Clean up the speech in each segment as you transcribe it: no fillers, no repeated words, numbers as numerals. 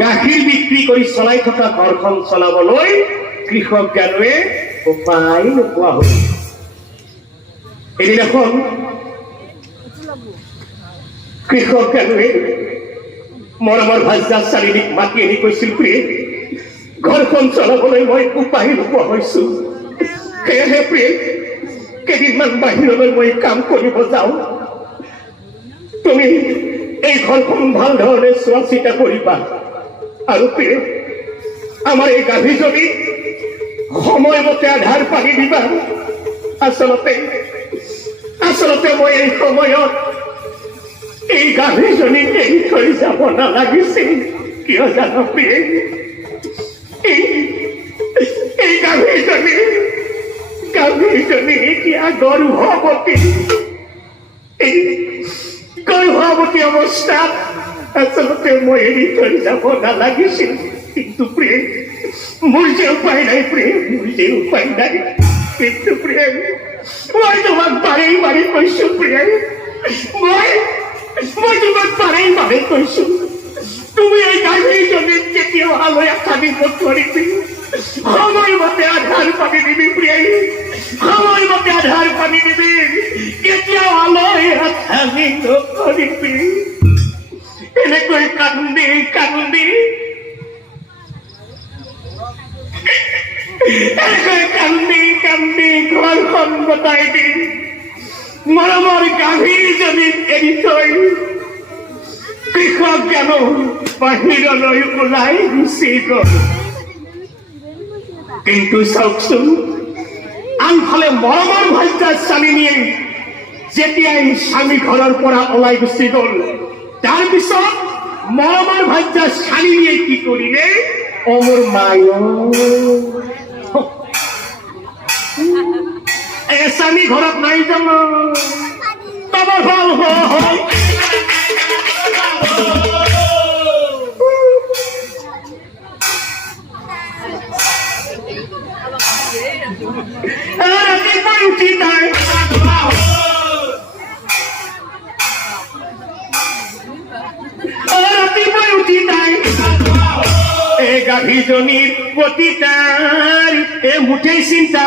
গাখীৰ বিক্ৰী কৰি চলাই থকা ঘৰখন চলাবলৈ কৃষক জ্ঞানে উপায় নোপোৱা হ'ল। এদিনাখন কৃষক জ্ঞানে মৰমৰ ভাজা চাৰিদিক মাতি আনি কৈছিল, প্ৰিয় ঘৰখন চলাবলৈ মই উপায় নোপোৱা হৈছো, সেয়েহে প্ৰিয় কেইদিনমান বাহিৰলৈ মই কাম কৰিব যাওঁ, তুমি এই ঘৰখন ভাল ধৰণে চোৱা চিতা কৰিবা আৰু প্ৰিয় আমাৰ এই গাভীজনী সময়মতে আধাৰ পানী দিবা। আচলতে মই এই সময়ত এই গাভীজনীক এৰি থৈ যাব নালাগিছিল। কিয় জানো প্ৰিয়, এই গাভীজনী এতিয়া গৰ্ভৱতী। এই গৰ্ভৱতী অৱস্থাত আচলতে মই এৰি থৈ যাব নালাগিছিল, কিন্তু প্ৰিয় মোৰ যে উপায় নাই, প্ৰিয় মোৰ যে উপায় নাই। কিন্তু প্ৰিয় মই তোমাক বাৰেই বাৰে কৈছো, প্ৰিয় মই তোমাক বাৰেই বাৰে কৈছো, তুমি এই গাভীজনীক কেতিয়াও আলৈ আনিব নোৱাৰিবি। সময়মতে আধাৰ পানী দিবি প্ৰিয়, সময়মতে আধাৰ পানী দিবি, কেতিয়াও আলৈ আনি নকৰিবি। এনেকৈ কান্দি কান্দি ঘৰখন গতাই দি মৰমৰ গাভীজনীক এৰি থৈ কৃষক জানো বাহিৰলৈ ওলাই গুচি গল। কিন্তু চাওকচোন, আনফালে মৰমৰ ভাজ্যা স্বামীনীয়ে যেতিয়াই স্বামী ঘৰৰ পৰা ওলাই গুচি গল, তাৰপিছত মৰমৰ ভাজ্যা স্বামীনীয়ে কি কৰিলে, অ মোৰ মায়ো স্বামী ঘৰত নাই জানো, তবৰ ভাল হয় ৰাতিপুৱাই উঠি নাই এই গাভীজনীৰ প্ৰতি তাৰ এই মুঠেই চিন্তা।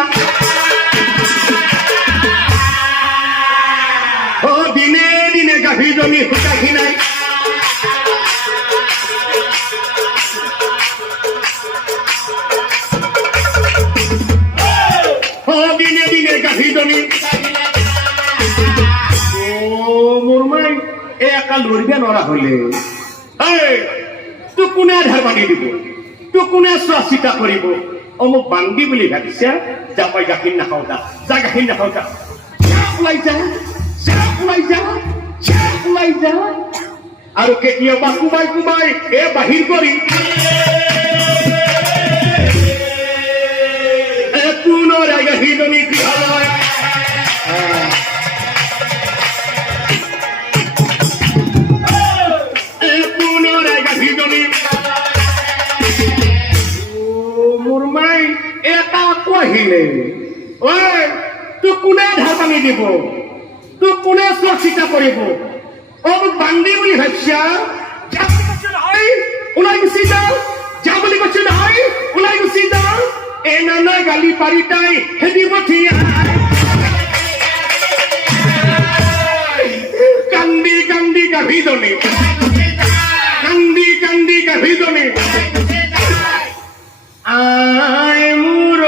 দিনে দিনে গাভীজনী শুকাই নাই, দিনে দিনে গাভীজনী মোৰ মাই একা লৰিব নোৱাৰা হলে, তোক কোনে আধাৰ পানী দিব, তোক কোনে চোৱা চিতা কৰিব। মোক বান্ধি বুলি ভাবিছা, যা মই গাখীৰ নাখাওঁ, যা গাখীৰ নাখাওঁ, ওলাই যা আৰু কেতিয়াবা কোবাই কোবাই বাহিৰ কৰি পুনৰাই গাখীৰজনী গৃহলৈ মোৰ মাই এটা আহিলে, তোক কোনে আধাৰ পানী দিব, তোক কোনে চোৱা চিতা কৰিব। মোক বান্ধি বুলি ভাবিছা, ওলাই গুচি যাওঁ, যা বুলি কৈছো নহয়, ওলাই গুচি যাওঁ। নানা গালি পাৰি তাই খেদি পঠিয়াই কান্দি কান্দি গাভীজনী, কান্দি কান্দি গাভীজনী মোৰ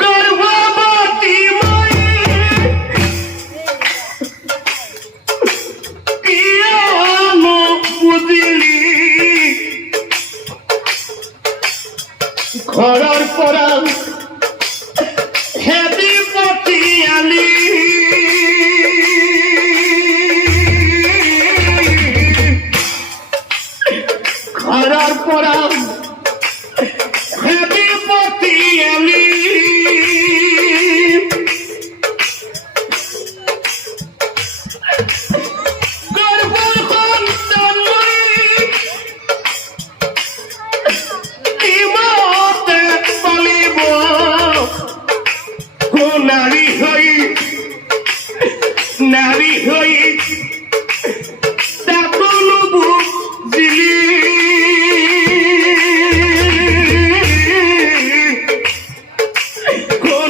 গর্ভবতী বুঝিলি ঘৰৰ পৰা হেদি পঠিয়ালি নারী হই তখন বুঝলি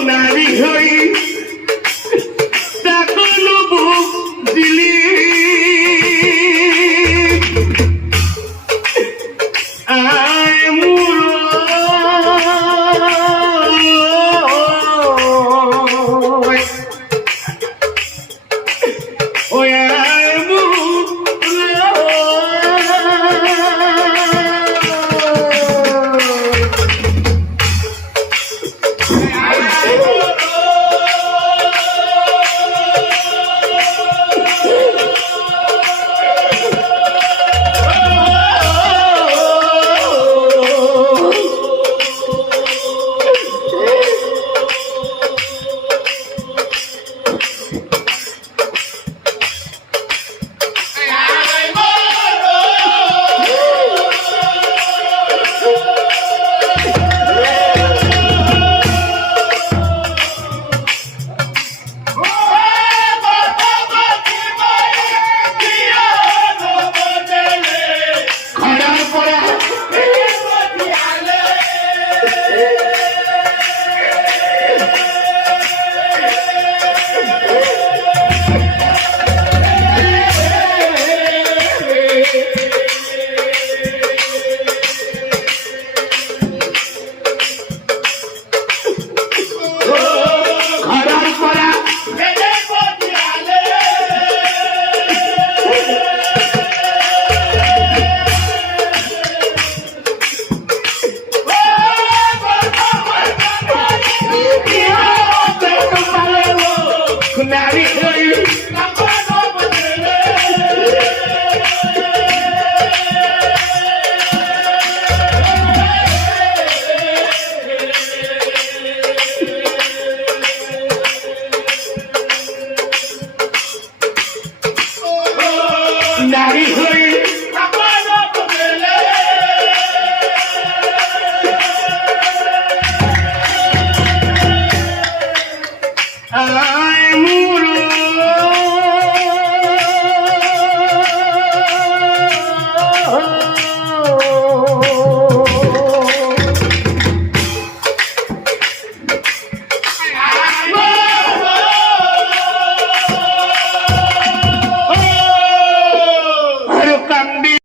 নারী হই তখন বুঝলি আয় মুর Marry her.